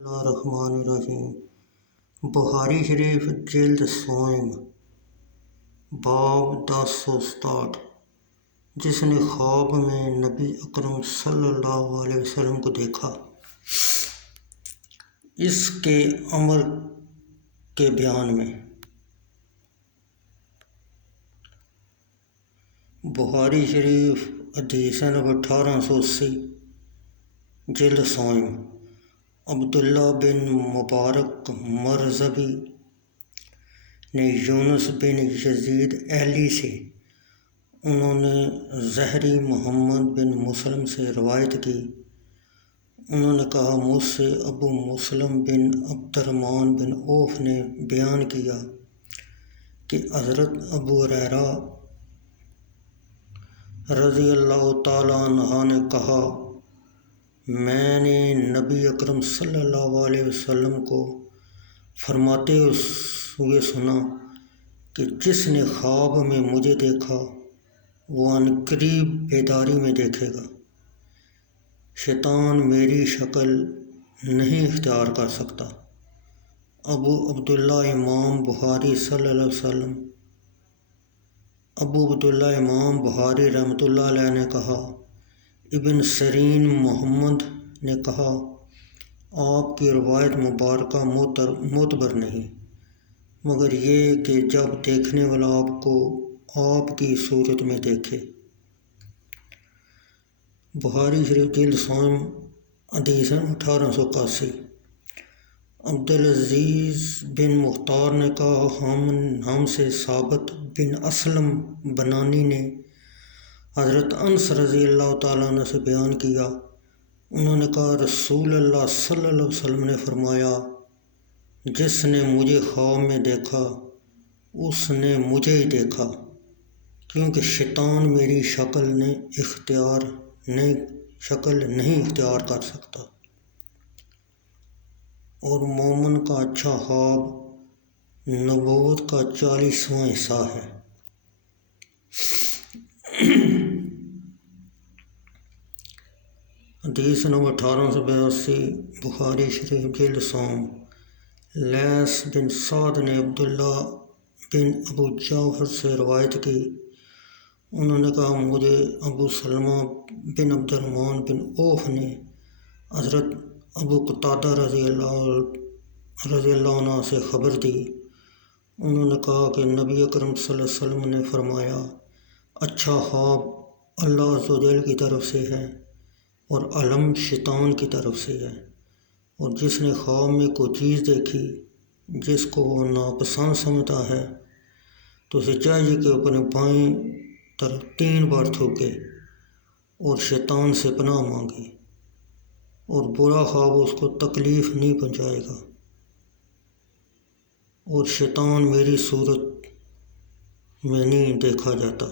اللہ الرحمن الرحیم۔ بخاری شریف جلد سوم، باب 1067۔ جس نے خواب میں نبی اکرم صلی اللہ علیہ وسلم کو دیکھا، اس کے امر کے بیان میں۔ بخاری شریف حدیث نمبر 1880، جلد سوم۔ عبداللہ بن مبارک مرزبی نے یونس بن یزید ایلی سے، انہوں نے زہری محمد بن مسلم سے روایت کی، انہوں نے کہا مجھ سے ابو مسلم بن عبد الرحمن بن عوف نے بیان کیا کہ حضرت ابو ہریرہ رضی اللہ تعالیٰ عنہ نے کہا، میں نے نبی اکرم صلی اللہ علیہ وسلم کو فرماتے ہوئے سنا کہ جس نے خواب میں مجھے دیکھا وہ عنقریب بیداری میں دیکھے گا۔ شیطان میری شکل نہیں اختیار کر سکتا۔ ابو عبداللہ امام بخاری صلی اللہ علیہ وسلم ابو عبداللہ امام بخاری رحمۃ اللہ علیہ نے کہا، ابن سیرین محمد نے کہا، آپ کی روایت مبارکہ معتبر نہیں، مگر یہ کہ جب دیکھنے والا آپ کو آپ کی صورت میں دیکھے۔ بخاری شریف جلد سوم، حدیث 1881۔ عبدالعزیز بن مختار نے کہا، ہم سے ثابت بن اسلم بنانی نے حضرت انس رضی اللہ تعالیٰ عنہ سے بیان کیا، انہوں نے کہا رسول اللہ صلی اللہ علیہ وسلم نے فرمایا، جس نے مجھے خواب میں دیکھا اس نے مجھے ہی دیکھا، کیونکہ شیطان میری شکل نہیں اختیار کر سکتا۔ اور مومن کا اچھا خواب نبوت کا 40واں حصہ ہے۔ حدیث نمبر 1882، بخاری شریف جلد سوم۔ لیث بن سعد نے عبداللہ بن ابو جعفر سے روایت کی، انہوں نے کہا مجھے ابو سلمہ بن عبد الرحمن بن عوف نے حضرت ابو قتادہ رضی اللہ عنہ سے خبر دی، انہوں نے کہا کہ نبی اکرم صلی اللہ علیہ وسلم نے فرمایا، اچھا خواب اللہ عز و جل کی طرف سے ہے اور علم شیطان کی طرف سے ہے، اور جس نے خواب میں کوئی چیز دیکھی جس کو وہ ناپسند سمجھتا ہے تو اسے چاہیے کہ اپنے بائیں طرف 3 بار تھوکے اور شیطان سے پناہ مانگے، اور برا خواب اس کو تکلیف نہیں پہنچائے گا، اور شیطان میری صورت میں نہیں دیکھا جاتا۔